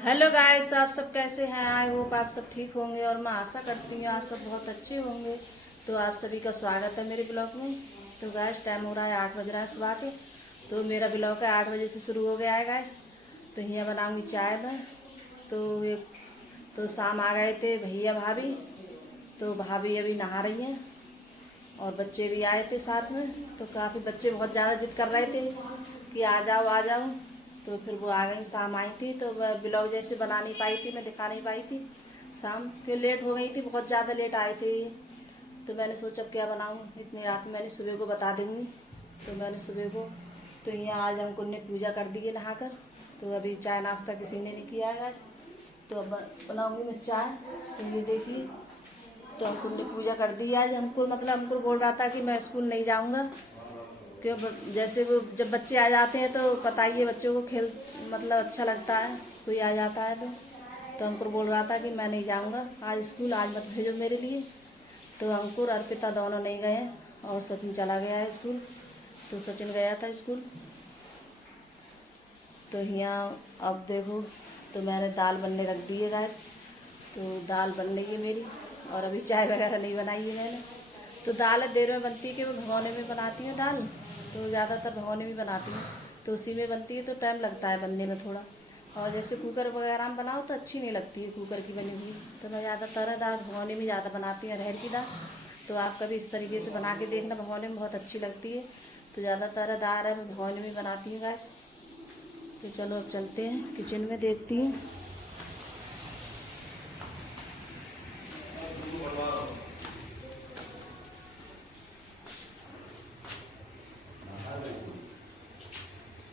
Hello guys, आप सब कैसे हैं? आई होप आप सब ठीक होंगे और मैं आशा करती हूँ आप सब बहुत अच्छे होंगे। तो आप सभी का स्वागत है मेरे ब्लॉग में। तो गाइस, टाइम हो रहा है 8 बज रहा है सुबह के। तो मेरा ब्लॉग है 8 बजे से शुरू हो गया है गाइस। तो यहाँ बनाऊंगी चाय में। तो एक तो शाम आ गए थे भैया भाभी। तो भाभी अभी नहा रही हैं और बच्चे भी आए थे साथ में। तो काफ़ी बच्चे बहुत ज़्यादा जिद कर रहे थे कि आ जाओ आ जाओ। तो फिर वो आ गई, शाम आई थी। तो वह ब्लाउज जैसे बना नहीं पाई थी, मैं दिखा नहीं पाई थी शाम के, लेट हो गई थी, बहुत ज़्यादा लेट आए थे। तो मैंने सोचा अब क्या बनाऊँ इतनी रात में, मैंने सुबह को बता दूँगी। तो मैंने सुबह को तो यहाँ आज हमको ने पूजा कर दी है नहाकर। तो अभी चाय नाश्ता किसी ने नहीं किया है। तो अब बनाऊँगी मैं चाय। तो ये देखिए, तो अंकुर ने पूजा कर दी आज। हमको मतलब अंकुर बोल रहा था कि मैं स्कूल नहीं जाऊंगा, क्यों जैसे वो जब बच्चे आ जाते हैं तो पता ही है बच्चों को खेल मतलब अच्छा लगता है, कोई आ जाता है तो अंकुर बोल रहा था कि मैं नहीं जाऊंगा आज स्कूल, आज मत भेजो मेरे लिए। तो अंकुर अर्पिता दोनों नहीं गए और सचिन चला गया है स्कूल। तो सचिन गया था स्कूल। तो यहाँ अब देखो, तो मैंने दाल बनने रख दी है गैस। तो दाल बन रही है मेरी और अभी चाय वगैरह नहीं बनाई है मैंने। तो दाल देर में बनती है कि मैं भगोने में बनाती हूँ दाल। तो ज़्यादातर भगोने में बनाती हूँ, तो उसी में बनती है तो टाइम लगता है बनने में थोड़ा। और जैसे कुकर वगैरह में बनाओ तो अच्छी नहीं लगती है कुकर की बनी हुई। तो मैं ज़्यादातर दाल भगोने में ज़्यादा बनाती हूँ, अरहर की दाल। तो आप कभी इस तरीके से बना के देखना, भगोने में बहुत अच्छी लगती है। तो ज़्यादातर दाल है मैं भगोने में बनाती हूँ गैस। तो चलो अब चलते हैं किचन में, देखती हूँ।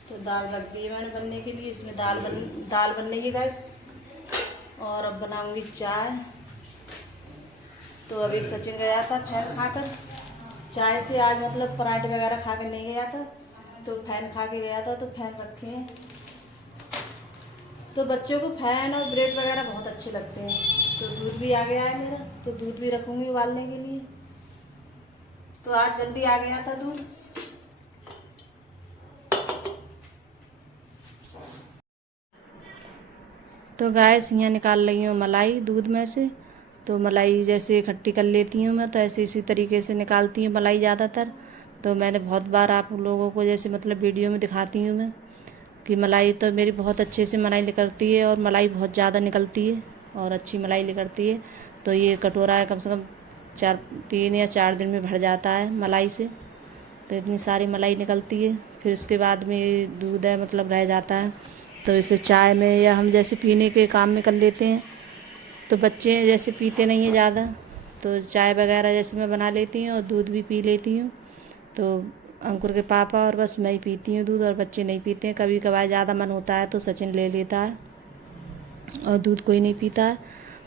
तो दाल रख दी है मैंने बनने के लिए, इसमें दाल बन रही है गैस। और अब बनाऊंगी चाय। तो अभी सचिन गया था फैन खाकर, चाय से आज मतलब पराठे वगैरह खा के नहीं गया था, तो फैन खा के गया था। तो फैन रखे हैं। तो बच्चों को फैन और ब्रेड वगैरह बहुत अच्छे लगते हैं। तो दूध भी आ गया है मेरा, तो दूध भी रखूँगी उबालने के लिए। तो आज जल्दी आ गया था दूध। तो गैस यहाँ निकाल रही हूँ मलाई दूध में से। तो मलाई जैसे इकट्ठी कर लेती हूँ मैं, तो ऐसे इसी तरीके से निकालती हूँ मलाई ज़्यादातर। तो मैंने बहुत बार आप लोगों को जैसे मतलब वीडियो में दिखाती हूँ मैं कि मलाई तो मेरी बहुत अच्छे से मलाई निकलती है और मलाई बहुत ज़्यादा निकलती है और अच्छी मलाई निकलती है। तो ये कटोरा है कम से कम 3 या 4 दिन में भर जाता है मलाई से। तो इतनी सारी मलाई निकलती है। फिर उसके बाद में दूध है मतलब रह जाता है, तो इसे चाय में या हम जैसे पीने के काम में कर लेते हैं। तो बच्चे जैसे पीते नहीं हैं ज़्यादा, तो चाय वगैरह जैसे मैं बना लेती हूँ और दूध भी पी लेती हूँ। तो अंकुर के पापा और बस मैं ही पीती हूँ दूध, और बच्चे नहीं पीते हैं। कभी कभार ज़्यादा मन होता है तो सचिन ले लेता है और दूध कोई नहीं पीता है।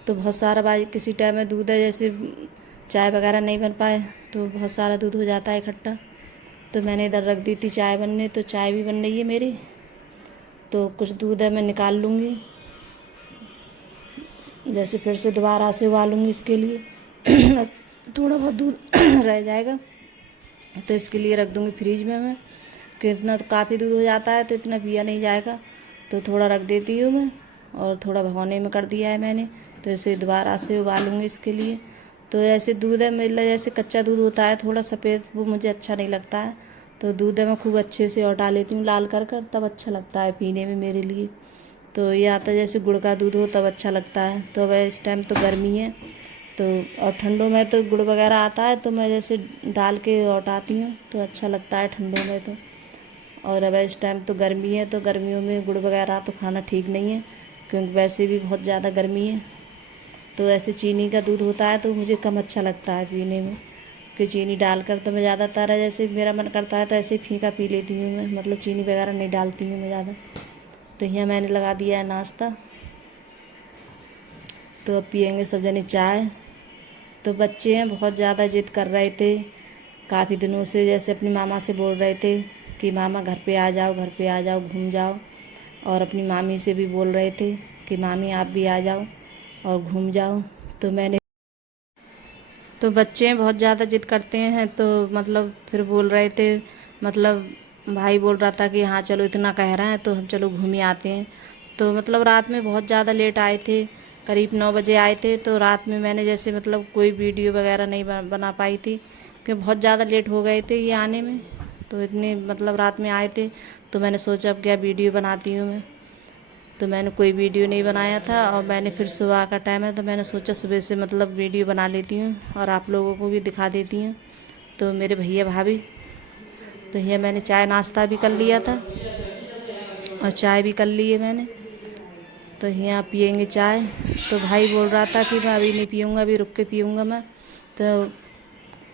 तो बहुत सारा बार किसी टाइम में दूध है जैसे चाय वगैरह नहीं बन पाए तो बहुत सारा दूध हो जाता है इकट्ठा। तो मैंने इधर रख दी थी चाय बनने, तो चाय भी बन रही है मेरी। तो कुछ दूध है मैं निकाल लूँगी, जैसे फिर से दोबारा से उबालूँगी इसके लिए। थोड़ा बहुत दूध रह जाएगा तो इसके लिए रख दूँगी फ्रिज में मैं, कि इतना तो काफ़ी दूध हो जाता है तो इतना पिया नहीं जाएगा। तो थोड़ा रख देती हूँ मैं, और थोड़ा भगोने में कर दिया है मैंने। तो इसे दोबारा से उबालूँगी इसके लिए। तो ऐसे दूध है मेरा जैसे कच्चा दूध होता है थोड़ा सफ़ेद, वो मुझे अच्छा नहीं लगता है। तो दूध है मैं खूब अच्छे से औटा लेती हूँ लाल कर कर, तब अच्छा लगता है पीने में मेरे लिए। तो ये आता है जैसे गुड़ का दूध हो तब अच्छा लगता है। तो वह इस टाइम तो गर्मी है, तो और ठंडों में तो गुड़ वगैरह आता है तो मैं जैसे डाल के औटाती हूँ तो अच्छा लगता है ठंडों में तो। और अब इस टाइम तो गर्मी है, तो गर्मियों में गुड़ वगैरह तो खाना ठीक नहीं है, क्योंकि वैसे भी बहुत ज़्यादा गर्मी है। तो ऐसे चीनी का दूध होता है तो मुझे कम अच्छा लगता है पीने में, कि चीनी डालकर तो मैं ज़्यादातर जैसे मेरा मन करता है तो ऐसे ही फीका पी लेती हूँ मैं, मतलब चीनी वगैरह नहीं डालती हूँ मैं ज़्यादा। तो यहाँ मैंने लगा दिया है नाश्ता। तो अब पियेंगे सब जने चाय। तो बच्चे हैं बहुत ज़्यादा जिद कर रहे थे काफ़ी दिनों से, जैसे अपनी मामा से बोल रहे थे कि मामा घर पे आ जाओ, घर पे आ जाओ, घूम जाओ। और अपनी मामी से भी बोल रहे थे कि मामी आप भी आ जाओ और घूम जाओ। तो मैंने तो बच्चे बहुत ज़्यादा जिद करते हैं तो मतलब फिर बोल रहे थे, मतलब भाई बोल रहा था कि हाँ चलो इतना कह रहे हैं तो हम चलो घूम ही आते हैं। तो मतलब रात में बहुत ज़्यादा लेट आए थे, करीब 9 बजे आए थे। तो रात में मैंने जैसे मतलब कोई वीडियो वगैरह नहीं बना पाई थी, क्योंकि बहुत ज़्यादा लेट हो गए थे ये आने में। तो इतने मतलब रात में आए थे, तो मैंने सोचा अब क्या वीडियो बनाती हूँ मैं। तो मैंने कोई वीडियो नहीं बनाया था, और मैंने फिर सुबह का टाइम है तो मैंने सोचा सुबह से मतलब वीडियो बना लेती हूँ और आप लोगों को भी दिखा देती हूँ। तो मेरे भैया भाभी, तो ये मैंने चाय नाश्ता भी कर लिया था और चाय भी कर ली है मैंने। तो यहाँ पियेंगे चाय। तो भाई बोल रहा था कि मैं अभी नहीं पीऊँगा, अभी रुक के पीऊँगा मैं, तो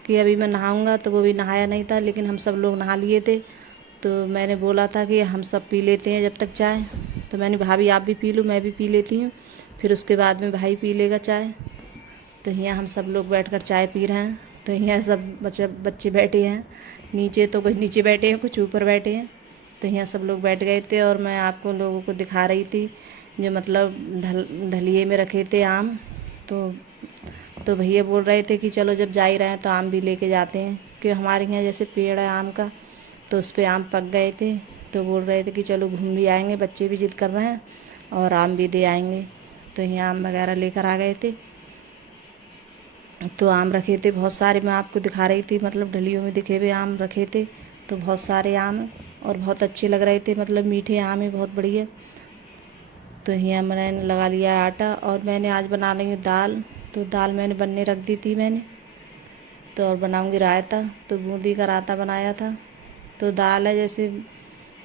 कि अभी मैं नहाऊँगा। तो वो भी नहाया नहीं था, लेकिन हम सब लोग नहा लिए थे। तो मैंने बोला था कि हम सब पी लेते हैं जब तक चाय। तो मैंने भाभी आप भी पी लो, मैं भी पी लेती हूँ, फिर उसके बाद में भाई पी लेगा चाय। तो यहाँ हम सब लोग बैठकर चाय पी रहे हैं। तो यहाँ सब बच्चे बैठे हैं नीचे, तो कुछ नीचे बैठे हैं, कुछ ऊपर बैठे हैं। तो यहाँ सब लोग बैठ गए थे, और मैं आपको लोगों को दिखा रही थी जो मतलब ढलिए में रखे थे आम। तो भैया बोल रहे थे कि चलो जब जा ही रहे हैं तो आम भी लेके जाते हैं, क्योंकि हमारे यहाँ जैसे पेड़ है आम का, तो उस पर आम पक गए थे। तो बोल रहे थे कि चलो घूम भी आएंगे, बच्चे भी जिद कर रहे हैं और आम भी दे आएंगे। तो यहाँ आम वगैरह लेकर आ गए थे। तो आम रखे थे बहुत सारे, मैं आपको दिखा रही थी, मतलब डलियों में दिखे हुए आम रखे थे। तो बहुत सारे आम हैं और बहुत अच्छे लग रहे थे, मतलब मीठे आम है, बहुत बढ़िया। तो यहाँ मैंने लगा लिया आटा, और मैंने आज बना रही हूँ दाल। तो दाल मैंने बनने रख दी थी मैंने। तो और बनाऊँगी रायता, तो बूंदी का रायता बनाया था। तो दाल है जैसे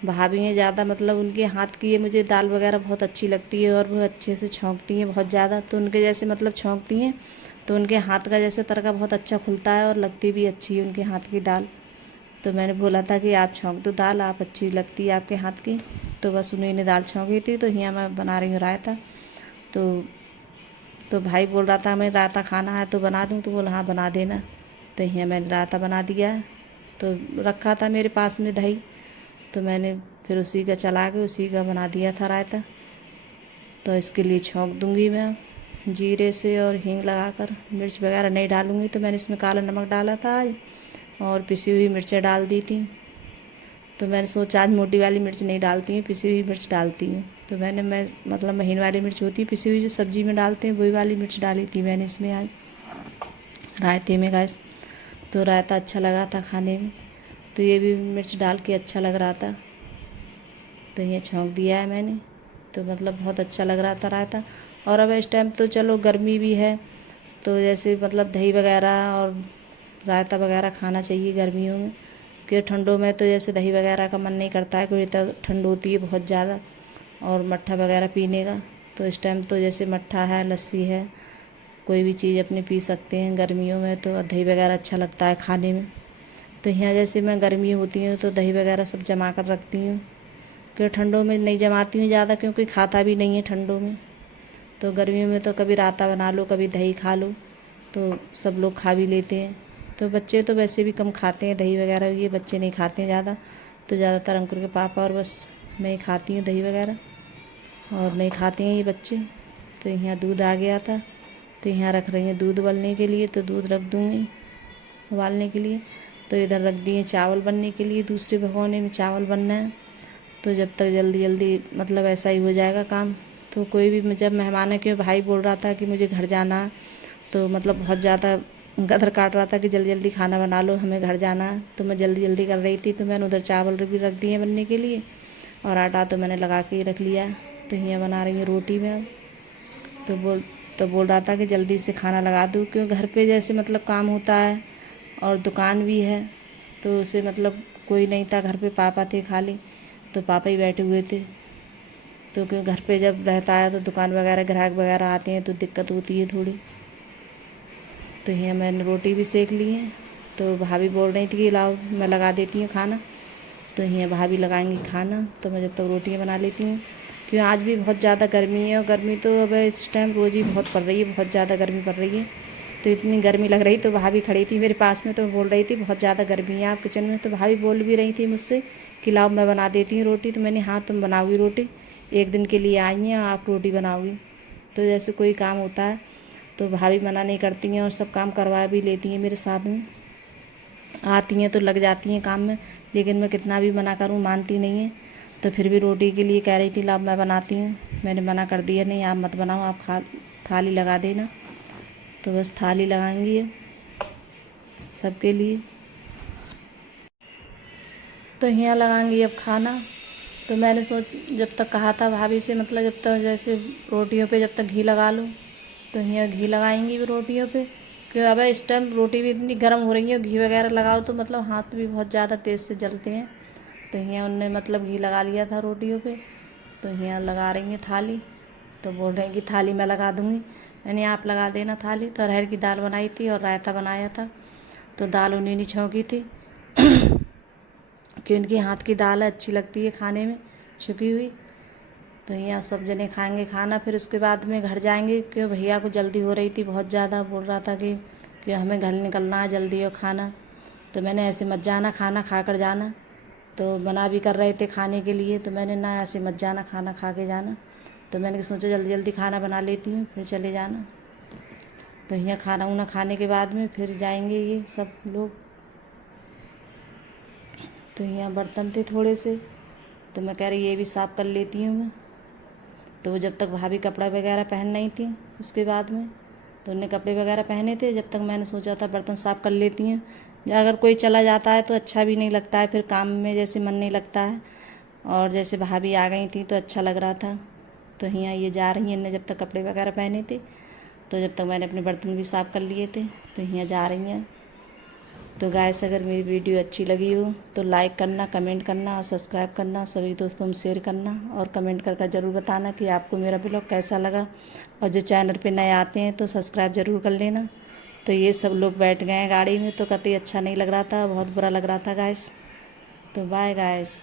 भाभी हैं ज़्यादा, मतलब उनके हाथ की ये मुझे दाल वगैरह बहुत अच्छी लगती है, और वो अच्छे से छौंकती हैं बहुत ज़्यादा। तो उनके जैसे मतलब छौंकती हैं, तो उनके हाथ का जैसे तड़का बहुत अच्छा खुलता है और लगती भी अच्छी है उनके हाथ की दाल। तो मैंने बोला था कि आप छौंक दो दाल, आप अच्छी लगती है आपके हाथ की। तो बस उन्हीं ने दाल छौंकी थी। तो यहाँ मैं बना रही हूँ रायता। तो भाई बोल रहा था मैं रायता खाना है तो बना दूँ, तो बोला हाँ बना देना। तो यहाँ मैंने रायता बना दिया है। तो रखा था मेरे पास में दही, तो मैंने फिर उसी का चला के उसी का बना दिया था रायता। तो इसके लिए छौंक दूँगी मैं जीरे से और हींग लगाकर, मिर्च वगैरह नहीं डालूँगी। तो मैंने इसमें काला नमक डाला था और पिसी हुई मिर्चें डाल दी थी। तो मैंने सोचा आज मोटी वाली मिर्च नहीं डालती हूँ, पिसी हुई मिर्च डालती हूँ। तो मैं मतलब महीन वाली मिर्च होती है पिसी हुई, जो सब्ज़ी में डालते हैं, वही वाली मिर्च डाली थी मैंने इसमें आज रायते में गैस। तो रायता अच्छा लगा था खाने में, तो ये भी मिर्च डाल के अच्छा लग रहा था। तो ये छौंक दिया है मैंने, तो मतलब बहुत अच्छा लग रहा था रायता। और अब इस टाइम तो चलो गर्मी भी है, तो जैसे मतलब दही वगैरह और रायता वगैरह खाना चाहिए गर्मियों में, क्योंकि ठंडों में तो जैसे दही वगैरह का मन नहीं करता है, क्योंकि तो ठंड होती है बहुत ज़्यादा, और मट्ठा वगैरह पीने का। तो इस टाइम तो जैसे मट्ठा है, लस्सी है, कोई भी चीज़ अपने पी सकते हैं गर्मियों में, तो दही वगैरह अच्छा लगता है खाने में। तो यहाँ जैसे मैं गर्मी होती हूँ तो दही वगैरह सब जमा कर रखती हूँ, क्योंकि ठंडों में नहीं जमाती हूँ ज़्यादा, क्योंकि खाता भी नहीं है ठंडों में। तो गर्मियों में तो कभी रायता बना लो, कभी दही खा लो, तो सब लोग खा भी लेते हैं। तो बच्चे तो वैसे भी कम खाते हैं दही वगैरह, ये बच्चे नहीं खाते हैं ज़्यादा। तो ज़्यादातर अंकुर के पापा और बस मैं ही खाती हूँ दही वगैरह, और नहीं खाते हैं ये बच्चे। तो यहाँ दूध आ गया था, तो यहाँ रख रही हूँ दूध उबलने के लिए। तो दूध रख दूँगी उबालने के लिए। तो इधर रख दिए चावल बनने के लिए, दूसरे भगोने में चावल बनना है। तो जब तक जल्दी जल्दी मतलब ऐसा ही हो जाएगा काम। तो कोई भी जब मेहमान है, कि भाई बोल रहा था कि मुझे घर जाना, तो मतलब बहुत ज़्यादा गदर काट रहा था कि जल्दी जल्दी खाना बना लो, हमें घर जाना है। तो मैं जल्दी जल्दी कर रही थी, तो मैंने उधर चावल भी रख दिए बनने के लिए, और आटा तो मैंने लगा के ही रख लिया। तो यहाँ बना रही हूँ रोटी में। तो बोल रहा था कि जल्दी से खाना लगा दूँ, क्योंकि घर पे जैसे मतलब काम होता है और दुकान भी है, तो उसे मतलब कोई नहीं था घर पे, पापा थे खाली, तो पापा ही बैठे हुए थे। तो क्योंकि घर पे जब रहता है तो दुकान वगैरह ग्राहक वगैरह आते हैं तो दिक्कत होती है थोड़ी। तो यहाँ मैंने रोटी भी सेक ली है। तो भाभी बोल रही थी कि लाओ मैं लगा देती हूँ खाना। तो यहाँ भाभी लगाएंगी खाना, तो मैं जब तक रोटियाँ बना लेती हूँ, क्योंकि आज भी बहुत ज़्यादा गर्मी है। और गर्मी तो अब इस टाइम रोज़ ही बहुत पड़ रही है, बहुत ज़्यादा गर्मी पड़ रही है। तो इतनी गर्मी लग रही, तो भाभी खड़ी थी मेरे पास में, तो बोल रही थी बहुत ज़्यादा गर्मी है आप किचन में। तो भाभी बोल भी रही थी मुझसे कि लाओ मैं बना देती हूँ रोटी। तो मैंने हाँ तुम बनाओगी रोटी, एक दिन के लिए आई हैं आप रोटी बनाओगी। तो जैसे कोई काम होता है तो भाभी मना नहीं करती हैं, और सब काम करवा भी लेती हैं मेरे साथ में, आती हैं तो लग जाती हैं काम में। लेकिन मैं कितना भी मना करूँ मानती नहीं है। तो फिर भी रोटी के लिए कह रही थी ला मैं बनाती हूँ। मैंने मना कर दिया, नहीं आप मत बनाओ, आप थाली लगा देना। तो बस थाली लगाएंगी अब सबके लिए। तो यहाँ लगाएंगी अब खाना। तो मैंने जब तक कहा था भाभी से, मतलब जब तक जैसे रोटियों पे जब तक घी लगा लो, तो यहाँ घी लगाएंगी भी रोटियों पे। कि अब इस टाइम रोटी भी इतनी गर्म हो रही है, घी वगैरह लगाओ तो मतलब हाथ भी बहुत ज़्यादा तेज़ से जलते हैं। तो यहाँ उनने मतलब घी लगा लिया था रोटियों पे। तो यहाँ लगा रही हैं थाली। तो बोल रही हैं कि थाली मैं लगा दूँगी। मैंने आप लगा देना थाली। तो अरहर की दाल बनाई थी और रायता बनाया था। तो दाल उन्हीं ने छौंकी थी कि उनके हाथ की दाल अच्छी लगती है खाने में, छुकी हुई। तो यहाँ सब जने खाएंगे खाना। फिर उसके बाद में घर जाएंगे, क्यों भैया को जल्दी हो रही थी बहुत ज़्यादा, बोल रहा था कि हमें घर निकलना है जल्दी और खाना। तो मैंने ऐसे मत जाना, खाना खा कर जाना। तो मना भी कर रहे थे खाने के लिए, तो मैंने ना ऐसे मत जाना, खाना खा के जाना। तो मैंने सोचा जल्दी जल्दी खाना बना लेती हूँ फिर चले जाना। तो यहाँ खाना उना खाने के बाद में फिर जाएंगे ये सब लोग। तो यहाँ बर्तन थे थोड़े से, तो मैं कह रही ये भी साफ़ कर लेती हूँ मैं। तो जब तक भाभी कपड़ा वगैरह पहन नहीं थी, उसके बाद में तो उन्हें कपड़े वगैरह पहने थे, जब तक मैंने सोचा था बर्तन साफ़ कर लेती हैं। अगर कोई चला जाता है तो अच्छा भी नहीं लगता है, फिर काम में जैसे मन नहीं लगता है। और जैसे भाभी आ गई थी तो अच्छा लग रहा था। तो यहाँ ये जा रही हैं, इन्हें जब तक कपड़े वगैरह पहने थे, तो जब तक मैंने अपने बर्तन भी साफ़ कर लिए थे, तो यहाँ जा रही हैं। तो गाइस अगर मेरी वीडियो अच्छी लगी हो तो लाइक करना, कमेंट करना और सब्सक्राइब करना, सभी दोस्तों में शेयर करना और कमेंट करके ज़रूर बताना कि आपको मेरा ब्लॉग कैसा लगा। और जो चैनल पे नए आते हैं तो सब्सक्राइब ज़रूर कर लेना। तो ये सब लोग बैठ गए हैं गाड़ी में, तो कतई अच्छा नहीं लग रहा था, बहुत बुरा लग रहा था गाइस। तो बाय गाइस।